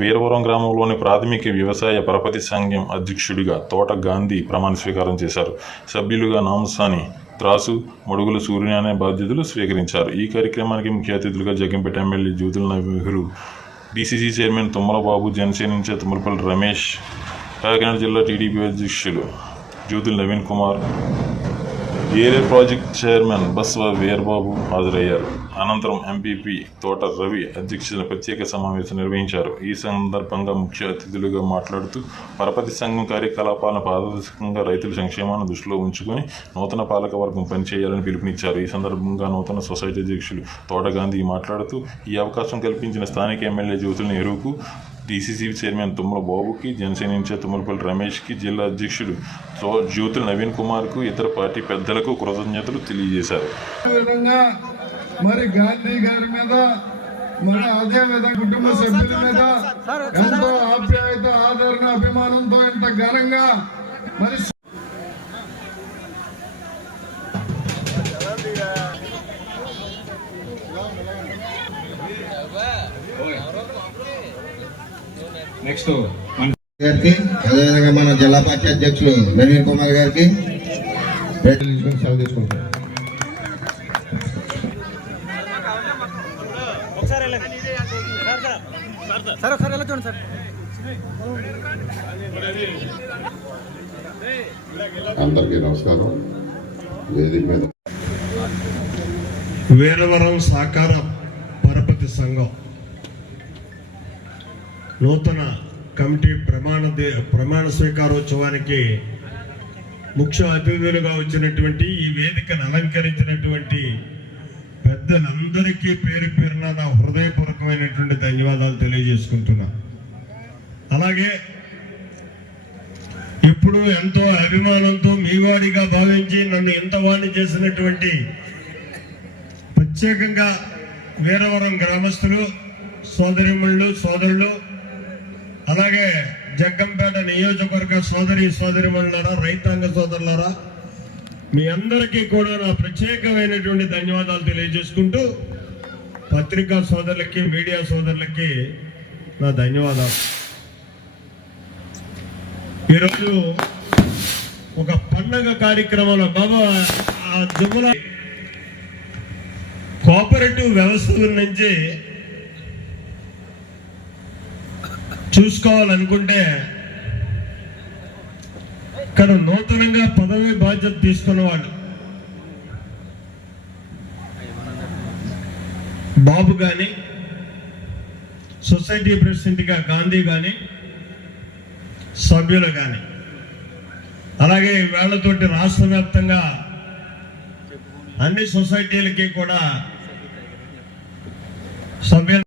వీరవరం గ్రామంలోని ప్రాథమిక వ్యవసాయ పరపతి సంఘం అధ్యక్షుడిగా తోట గాంధీ ప్రమాణ స్వీకారం చేశారు. సభ్యులుగా నామసాని త్రాసు, మడుగుల సూర్య అనే బాధ్యతలు స్వీకరించారు. ఈ కార్యక్రమానికి ముఖ్య అతిథులుగా Jaggampeta MLA Jyothula Nehru, DCC chairman Tummala Babu, Janasena నుంచి తుమ్మలపల్లి రమేష్, కాకినాడ జిల్లా టీడీపీ అధ్యక్షులు Jyothula Naveen Kumar, area project chairman Basva Veerababu హాజరయ్యారు. అనంతరం ఎంపీపీ తోట రవి అధ్యక్షతన ప్రత్యేక సమావేశం నిర్వహించారు. ఈ సందర్భంగా ముఖ్య అతిథులుగా మాట్లాడుతూ పరపతి సంఘం కార్యకలాపాలను పారదర్శకంగా రైతుల సంక్షేమాన్ని దృష్టిలో ఉంచుకొని నూతన పాలకవర్గం పనిచేయాలని పిలుపునిచ్చారు. ఈ సందర్భంగా నూతన సొసైటీ అధ్యక్షులు తోట గాంధీ మాట్లాడుతూ ఈ అవకాశం కల్పించిన స్థానిక ఎమ్మెల్యే జ్యోతుల నెహ్రూకు, డీసీసీ చైర్మన్ తుమ్మల బాబుకి, జనసేన ఇన్ఛార్జ్ తుమ్మలపల్లి రమేష్కి, జిల్లా అధ్యక్షుడు జ్యోతుల నవీన్ కుమార్కు, ఇతర పార్టీ పెద్దలకు కృతజ్ఞతలు తెలియజేశారు. మరి గాంధీ గారి మీద మన అదే విధంగా కుటుంబ సభ్యుల మీద ఎంతో ఆప్యాయత, ఆదరణ, అభిమానంతో ఇంత ఘనంగా మరి నెక్స్ట్ గారికి, అదేవిధంగా మన జిల్లా పార్టీ అధ్యక్షులు నవీన్ కుమార్ గారికి సెలవు తీసుకుంటాం. అందరికీ నమస్కారం. వేదిక మీద వీరవరం సహకార పరపతి సంఘం నూతన కమిటీ ప్రమాణ స్వీకారోత్సవానికి ముఖ్య అతిథులుగా వచ్చినటువంటి, ఈ వేదికను అలంకరించినటువంటి పెద్దలందరికీ పేరు పేరున నా హృదయపూర్వకమైనటువంటి ధన్యవాదాలు తెలియజేసుకుంటున్నా. అలాగే ఇప్పుడు ఎంతో అభిమానంతో మీవాడిగా భావించి నన్ను ఎంత వాణి చేసినటువంటి ప్రత్యేకంగా వీరవరం గ్రామస్తులు, సోదరిమణులు, సోదరులు, అలాగే జగ్గంపేట నియోజకవర్గ సోదరిమణులారా, రైతాంగ సోదరులారా, మీ అందరికీ కూడా నా ప్రత్యేకమైనటువంటి ధన్యవాదాలు తెలియజేసుకుంటూ, పత్రికా సోదరులకి, మీడియా సోదరులకి నా ధన్యవాదాలు. ఈరోజు ఒక పండగ కార్యక్రమంలో బాబా దుమ్మల కోఆపరేటివ్ వ్యవస్థల నుంచి చూసుకోవాలనుకుంటే ఇక్కడ నూతనంగా పదవి బాధ్యత తీసుకున్నవాళ్ళు బాబు కానీ, సొసైటీ ప్రెసిడెంట్గా గాంధీ కానీ, సభ్యులు కానీ, అలాగే వేళ్లతోటి రాష్ట్ర వ్యాప్తంగా అన్ని సొసైటీలకి కూడా సభ్యులు